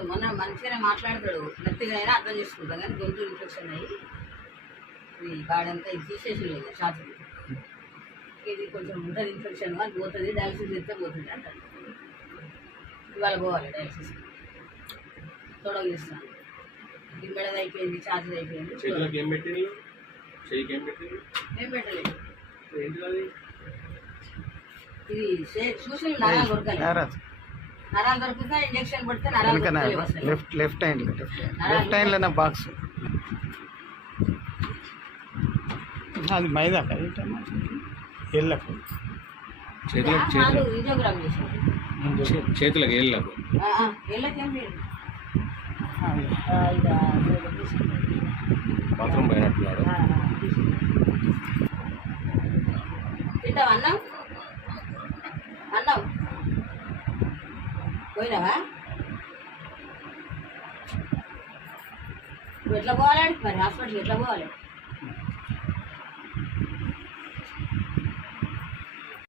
మొత్తం మొన్న మంచిగానే మాట్లాడతాడు. మెత్తగా అయినా అర్థం చేసుకుంటాం కానీ గొంతు ఇన్ఫెక్షన్ అయ్యి ఇది బాడంతా ఇది తీసేసి లేదు షార్ట్ ఇది కొంచెం ఉంటుంది ఇన్ఫెక్షన్ అది పోతుంది డయాలసిస్ చేస్తే పోతుంది అంటారు ఇవాళ పోవాలి డయాలసిస్. తొడగిస్తాను ఇది మెడది అయిపోయింది ఛార్జ్ అయిపోయింది ఏం పెట్టలేదు. ఇది చే- చూసి నరాలు దొరకాలి నరాలు దొరికితే ఇంజక్షన్ పడితే నరాలు వెనకన దొరకలేవు అసలు. లెఫ్ట్ లెఫ్ట్ హ్యాండ్ లెఫ్ట్ హ్యాండ్లో నా బాక్స్ అది మైదా ఎల్లకు చేతులకు చేతులకు తీసుకుంటా. బాత్రూమ్ పోయినట్టున్నాడు. అన్నం? అన్నం? పోయినావా నువ్వు ఎట్లా పోవాలి మరి హాస్పిటల్ ఎట్లా పోవాలి